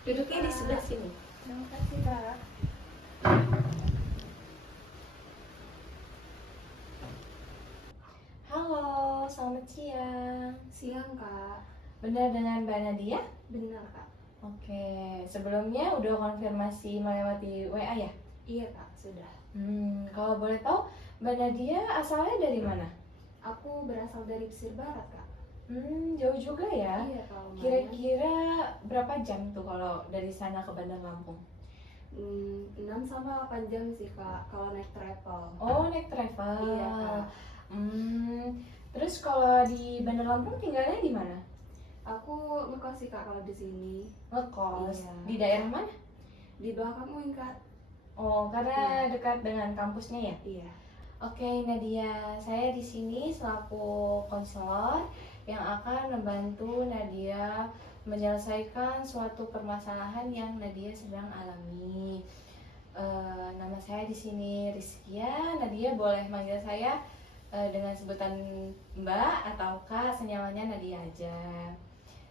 Duduknya di sebelah sini. Terima kasih, Kak. Halo, selamat siang. Siang, Kak. Benar dengan Mbak Nadia? Benar, Kak. Oke, sebelumnya udah konfirmasi melewati WA ya? Iya, Kak, sudah. Kalau boleh tahu, Mbak Nadia asalnya dari mana? Aku berasal dari Pesir Barat, Kak. Jauh juga ya. Iya, Kak, lumayan. Kira-kira berapa jam tuh kalau dari sana ke Bandar Lampung? 6 sama 8 jam sih, Kak, kalau naik travel. Oh, naik travel. Iya, Kak. Terus kalau di Bandar Lampung tinggalnya di mana? Aku ngekos sih, Kak, kalau di sini. Ngekos. Iya. Di daerah mana? Di belakang UIN, Kak. Oh, karena dekat dengan kampusnya ya? Iya. Oke, Nadia, saya di sini selaku konselor yang akan membantu Nadia menyelesaikan suatu permasalahan yang Nadia sedang alami. Nama saya di sini Rizkia. Nadia boleh manggil saya dengan sebutan Mbak atau Kak, senyamannya Nadia aja.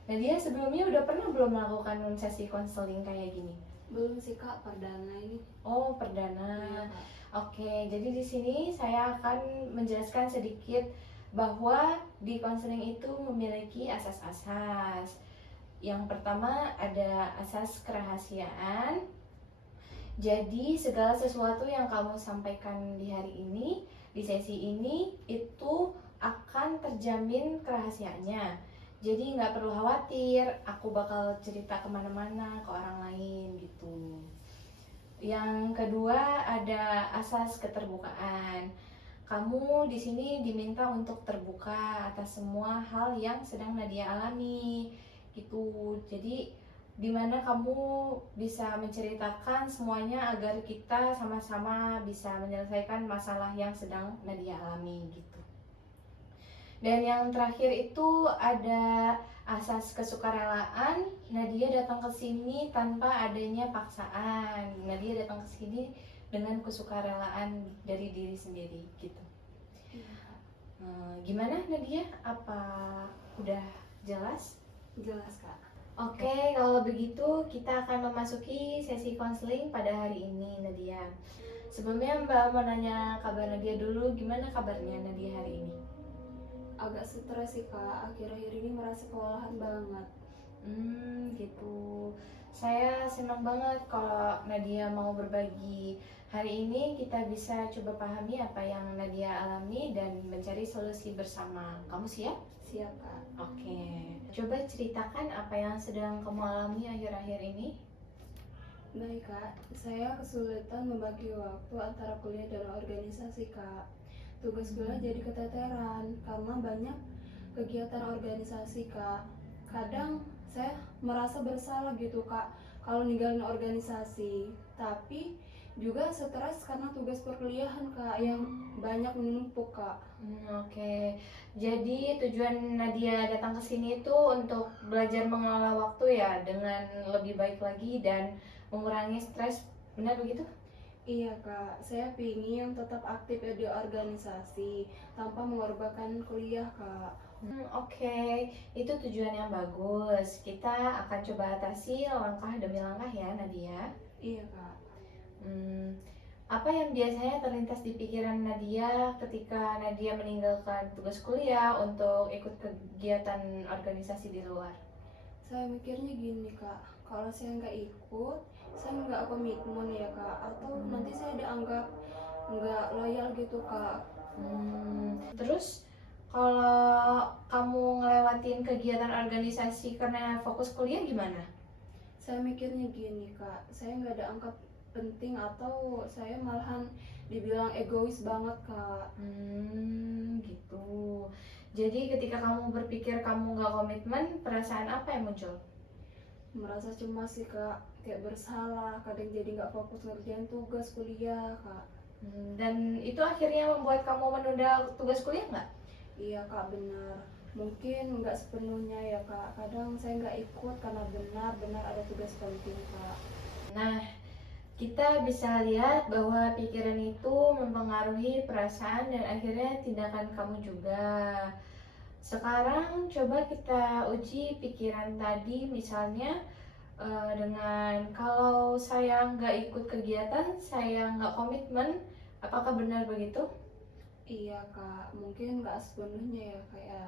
Nadia sebelumnya udah pernah belum melakukan sesi konseling kayak gini? Belum sih, Kak, perdana ini. Oh, perdana. Iya, Kak. Oke, jadi di sini saya akan menjelaskan sedikit bahwa di konseling itu memiliki asas-asas. Yang pertama ada asas kerahasiaan. Jadi segala sesuatu yang kamu sampaikan di hari ini, di sesi ini, itu akan terjamin kerahasiaannya. Jadi nggak perlu khawatir, aku bakal cerita kemana-mana ke orang lain gitu. Yang kedua ada asas keterbukaan. Kamu di sini diminta untuk terbuka atas semua hal yang sedang Nadia alami, gitu. Jadi dimana kamu bisa menceritakan semuanya agar kita sama-sama bisa menyelesaikan masalah yang sedang Nadia alami, gitu. Dan yang terakhir itu ada asas kesukarelaan. Nadia datang ke sini tanpa adanya paksaan. Nadia datang ke sini dengan kesukarelaan dari diri sendiri gitu. Iya, Kak. Gimana Nadia? Apa udah jelas? Jelas, Kak. Oke, kalau begitu kita akan memasuki sesi konseling pada hari ini Nadia. Sebelumnya Mbak mau nanya kabar Nadia dulu. Gimana kabarnya Nadia hari ini? Agak stres sih, Kak. Akhir-akhir ini merasa kewalahan banget. Gitu. Saya senang banget kalau Nadia mau berbagi. Hari ini kita bisa coba pahami apa yang Nadia alami dan mencari solusi bersama. Kamu siap? Siap, Kak. Oke. Coba ceritakan apa yang sedang kamu alami akhir-akhir ini. Baik, Kak. Saya kesulitan membagi waktu antara kuliah dan organisasi, Kak. Tugas kuliah jadi keteteran karena banyak kegiatan organisasi, Kak. Kadang saya merasa bersalah gitu, Kak, kalau ninggalin organisasi. Tapi juga stres karena tugas perkuliahan, Kak, yang banyak menumpuk, Kak. Oke. Jadi tujuan Nadia datang ke sini itu untuk belajar mengelola waktu ya dengan lebih baik lagi dan mengurangi stres. Benar begitu? Iya, Kak, saya pingin tetap aktif di organisasi tanpa mengorbankan kuliah, Kak. Oke, itu tujuan yang bagus. Kita akan coba atasi langkah demi langkah ya, Nadia. Iya, Kak. Apa yang biasanya terlintas di pikiran Nadia ketika Nadia meninggalkan tugas kuliah untuk ikut kegiatan organisasi di luar? Saya mikirnya gini, Kak, kalau saya nggak ikut, saya nggak komitmen ya, Kak, atau nanti saya dianggap nggak loyal gitu, Kak. Terus kalau kamu ngelewatin kegiatan organisasi karena fokus kuliah gimana? Saya mikirnya gini, Kak, saya nggak ada anggap penting atau saya malahan dibilang egois banget, Kak. Gitu. Jadi ketika kamu berpikir kamu nggak komitmen, perasaan apa yang muncul? Merasa cemas sih, Kak, kayak bersalah, kadang jadi nggak fokus ngerjain tugas kuliah, Kak. Dan itu akhirnya membuat kamu menunda tugas kuliah nggak? Iya, Kak, benar. Mungkin nggak sepenuhnya ya, Kak. Kadang saya nggak ikut karena benar-benar ada tugas penting, Kak. Nah, kita bisa lihat bahwa pikiran itu mempengaruhi perasaan dan akhirnya tindakan kamu juga. Sekarang coba kita uji pikiran tadi, misalnya dengan kalau saya nggak ikut kegiatan, saya nggak komitmen, apakah benar begitu? Iya kak, mungkin nggak sepenuhnya ya kak ya.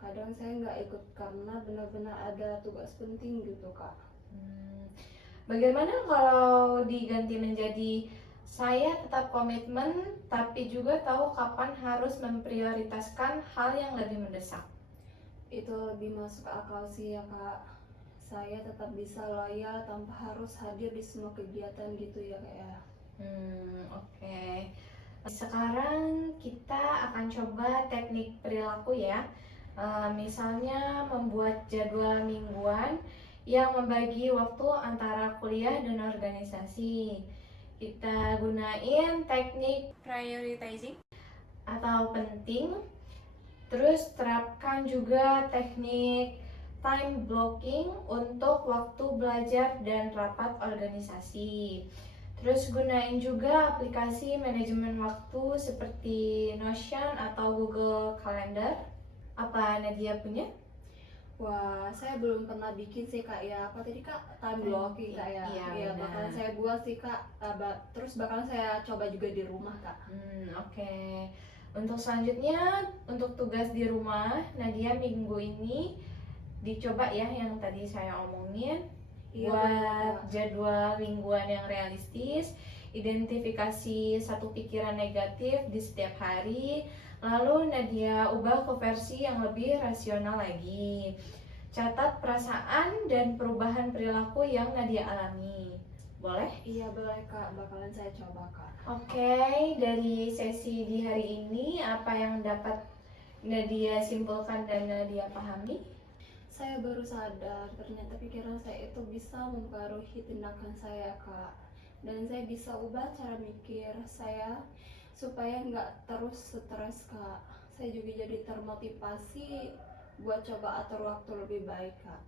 Kadang saya nggak ikut karena benar-benar ada tugas penting gitu kak. Bagaimana kalau diganti menjadi saya tetap komitmen, tapi juga tahu kapan harus memprioritaskan hal yang lebih mendesak? Itu lebih masuk akal sih ya kak. Saya tetap bisa loyal tanpa harus hadir di semua kegiatan gitu ya kak ya. Oke. Sekarang kita akan coba teknik perilaku ya. Misalnya membuat jadwal mingguan yang membagi waktu antara kuliah dan organisasi. Kita gunain teknik Prioritizing. atau penting. Terus terapkan juga teknik time blocking untuk waktu belajar dan rapat organisasi. Terus gunain juga aplikasi manajemen waktu seperti Notion atau Google Calendar. Apa Nadia punya? Wah, saya belum pernah bikin sih kak ya. Apa tadi kak? Time blocking kak ya. Iya, Iya, benar. bakalan saya buat sih kak. Terus bakalan saya coba juga di rumah kak. Oke. Untuk selanjutnya, untuk tugas di rumah, Nadia minggu ini dicoba ya yang tadi saya omongin. Iya, Buat benar, Kak. jadwal mingguan yang realistis, identifikasi satu pikiran negatif di setiap hari, lalu Nadia ubah ke versi yang lebih rasional lagi. Catat perasaan dan perubahan perilaku yang Nadia alami. Boleh? Iya boleh kak, bakalan saya coba kak. Oke, dari sesi di hari ini apa yang dapat Nadia simpulkan dan Nadia pahami? Saya baru sadar ternyata pikiran saya itu bisa mempengaruhi tindakan saya kak. Dan saya bisa ubah cara mikir saya supaya nggak terus stres kak. Saya juga jadi termotivasi buat coba atur waktu lebih baik kak.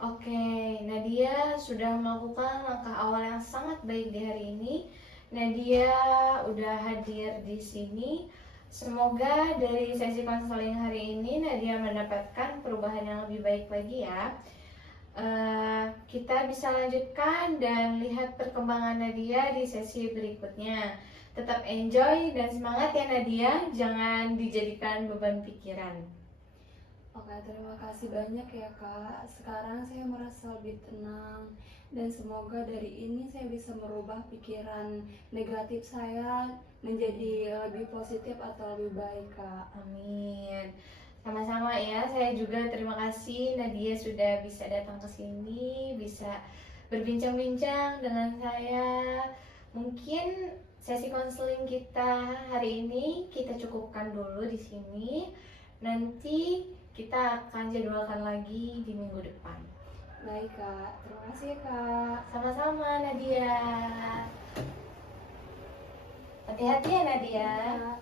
Oke, Nadia sudah melakukan langkah awal yang sangat baik di hari ini. Nadia udah hadir di sini. Semoga dari sesi konseling hari ini Nadia mendapatkan perubahan yang lebih baik lagi ya. Kita bisa lanjutkan dan lihat perkembangan Nadia di sesi berikutnya. Tetap enjoy dan semangat ya Nadia, jangan dijadikan beban pikiran. Oke, terima kasih banyak ya kak. Sekarang saya merasa lebih tenang dan semoga dari ini saya bisa merubah pikiran negatif saya menjadi lebih positif atau lebih baik kak. Amin. Sama-sama ya, saya juga terima kasih Nadia sudah bisa datang ke sini, bisa berbincang-bincang dengan saya. Mungkin sesi konseling kita hari ini kita cukupkan dulu di sini. Nanti kita akan jadwalkan lagi di minggu depan. Baik kak, terima kasih ya kak. Sama-sama Nadia. Hati-hati ya Nadia. Kak.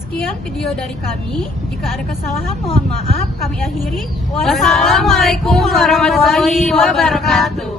Sekian video dari kami. Jika ada kesalahan mohon maaf. Kami akhiri. Wassalamualaikum warahmatullahi wabarakatuh.